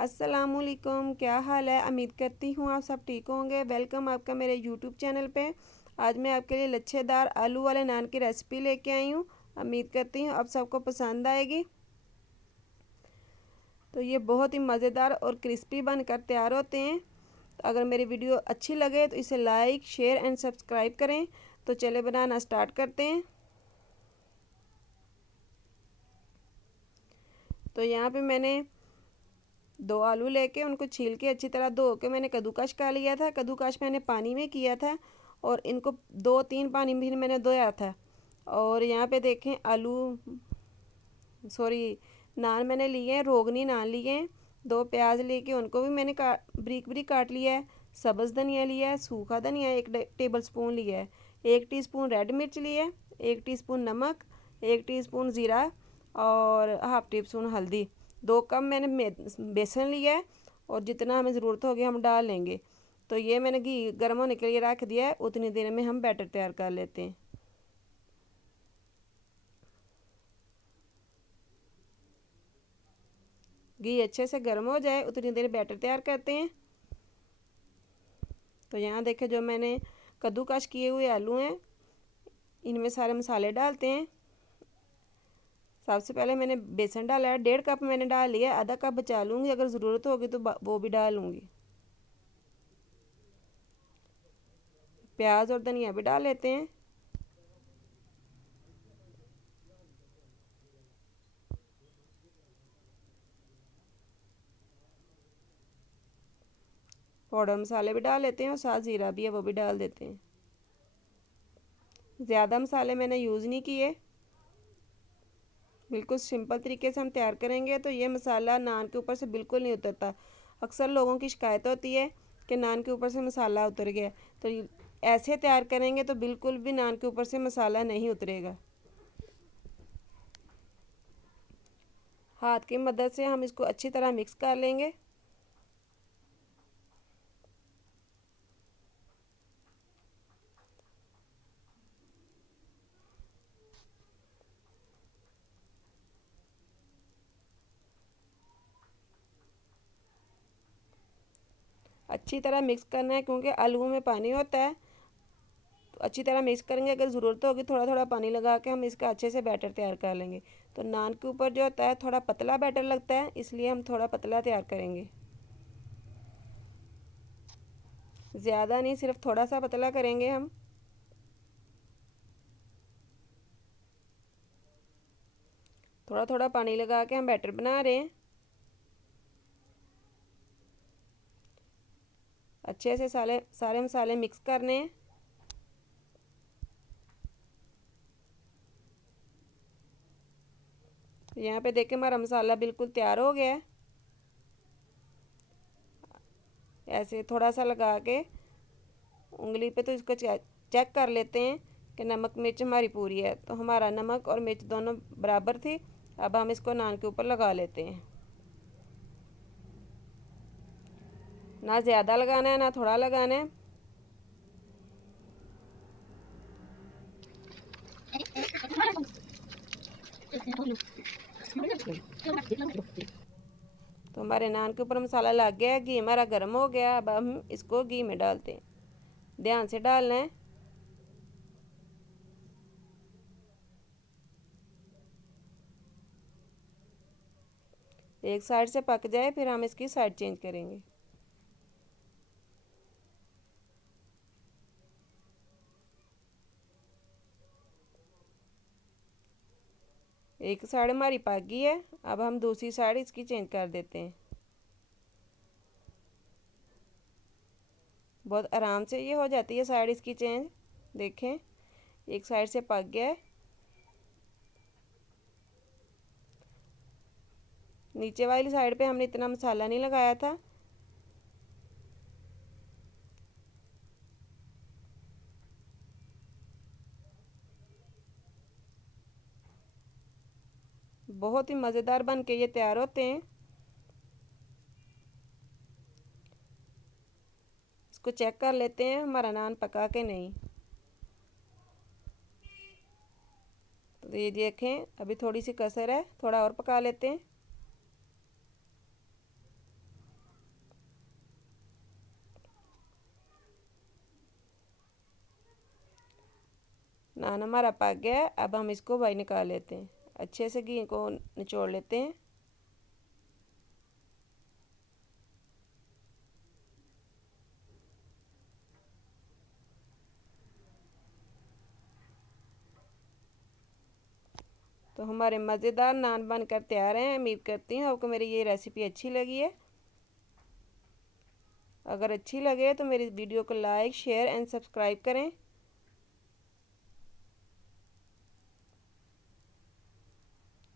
अस्सलामुअलैकुम, क्या हाल है। उम्मीद करती हूँ आप सब ठीक होंगे। वेलकम आपका मेरे यूट्यूब चैनल पे। आज मैं आपके लिए लच्छेदार आलू वाले नान की रेसिपी लेके आई हूँ। उम्मीद करती हूँ आप सबको पसंद आएगी। तो ये बहुत ही मज़ेदार और क्रिस्पी बनकर तैयार होते हैं। तो अगर मेरी वीडियो अच्छी लगे तो इसे लाइक शेयर एंड सब्सक्राइब करें। तो चले बनाना स्टार्ट करते हैं। तो यहाँ पे मैंने 2 आलू लेके उनको छील के अच्छी तरह धो के मैंने कद्दूकश कर लिया था। कद्दूकश मैंने पानी में किया था और इनको 2-3 पानी भी मैंने धोया था। और यहाँ पे देखें आलू नान मैंने लिए हैं, रोगनी नान लिए हैं। 2 प्याज लेके उनको भी मैंने बारीक बारीक काट लिया है। सब्ज़ धनिया लिया है, सूखा धनिया 1 टेबल स्पून लिया है, 1 टीस्पून रेड मिर्च लिया है, 1 टीस्पून नमक, 1 टीस्पून ज़ीरा और हाफ़ टीस्पून हल्दी। 2 कप मैंने बेसन लिया है और जितना हमें ज़रूरत होगी हम डाल लेंगे। तो ये मैंने घी गर्म होने के लिए रख दिया है। उतनी देर में हम बैटर तैयार कर लेते हैं। घी अच्छे से गर्म हो जाए उतनी देर बैटर तैयार करते हैं। तो यहाँ देखें जो मैंने कद्दूकश किए हुए आलू हैं इनमें सारे मसाले डालते हैं। सबसे पहले मैंने बेसन डाला है, 1.5 कप मैंने डाल लिया, आधा कप बचा लूँगी, अगर ज़रूरत होगी तो वो भी डालूँगी। प्याज और धनिया भी डाल लेते हैं। पाउडर मसाले भी डाल लेते हैं और साथ ज़ीरा भी है वो भी डाल देते हैं। ज़्यादा मसाले मैंने यूज़ नहीं किए, बिल्कुल सिंपल तरीके से हम तैयार करेंगे। तो ये मसाला नान के ऊपर से बिल्कुल नहीं उतरता। अक्सर लोगों की शिकायत होती है कि नान के ऊपर से मसाला उतर गया। तो ऐसे तैयार करेंगे तो बिल्कुल भी नान के ऊपर से मसाला नहीं उतरेगा। हाथ की मदद से हम इसको अच्छी तरह मिक्स कर लेंगे। अच्छी तरह मिक्स करना है क्योंकि आलू में पानी होता है। तो अच्छी तरह मिक्स करेंगे, अगर ज़रूरत होगी थोड़ा थोड़ा पानी लगा के हम इसका अच्छे से बैटर तैयार कर लेंगे। तो नान के ऊपर जो होता है थोड़ा पतला बैटर लगता है, इसलिए हम थोड़ा पतला तैयार करेंगे। ज़्यादा नहीं, सिर्फ थोड़ा सा पतला करेंगे हम। थोड़ा थोड़ा पानी लगा के हम बैटर बना रहे हैं। अच्छे से सारे मसाले मिक्स करने हैं। यहाँ पे देखें हमारा मसाला बिल्कुल तैयार हो गया है। ऐसे थोड़ा सा लगा के उंगली पे तो इसको चेक कर लेते हैं कि नमक मिर्च हमारी पूरी है। तो हमारा नमक और मिर्च दोनों बराबर थी। अब हम इसको नान के ऊपर लगा लेते हैं। ना ज़्यादा लगाना है ना थोड़ा लगाना है। तो हमारे नान के ऊपर मसाला लग गया है, घी हमारा गर्म हो गया। अब हम इसको घी में डालते हैं, ध्यान से डालना है। एक साइड से पक जाए फिर हम इसकी साइड चेंज करेंगे। एक साइड हमारी पक गई है, अब हम दूसरी साइड इसकी चेंज कर देते हैं। बहुत आराम से ये हो जाती है साइड इसकी चेंज। देखें एक साइड से पक गया है। नीचे वाली साइड पे हमने इतना मसाला नहीं लगाया था। बहुत ही मज़ेदार बन के ये तैयार होते हैं। इसको चेक कर लेते हैं हमारा नान पका के नहीं। तो ये देखें अभी थोड़ी सी कसर है, थोड़ा और पका लेते हैं। नान हमारा पक गया है। अब हम इसको बाहर निकाल लेते हैं। अच्छे से घी को निचोड़ लेते हैं। तो हमारे मज़ेदार नान बनकर तैयार हैं। उम्मीद करती हूँ आपको मेरी ये रेसिपी अच्छी लगी है। अगर अच्छी लगे तो मेरी वीडियो को लाइक शेयर एंड सब्सक्राइब करें।